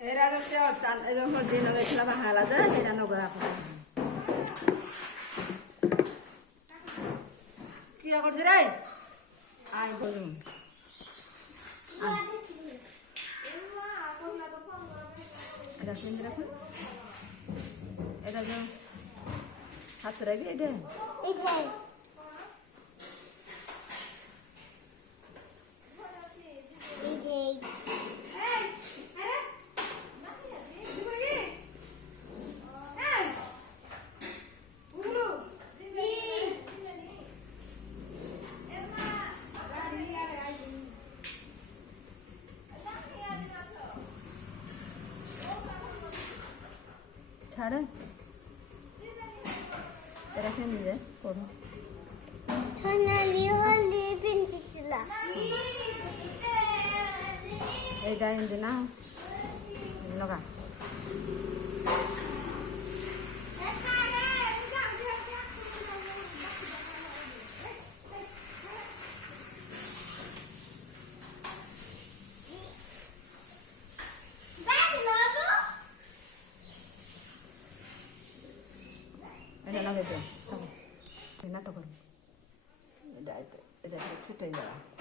এরা তো সে অর্থাৎ এরকম দিন দেখলাম আলাদা এরা নগর কি করছে রে আয় বলুন এটা শুনতে রাখুন এটা যে হাত রাখি এটা ছাড়েন এরা খেয়ে নিয়ে যায় করুন এইটা এনে না লগা এটা লাগাই দেন নাটক করুন এটা ছুটে যাওয়া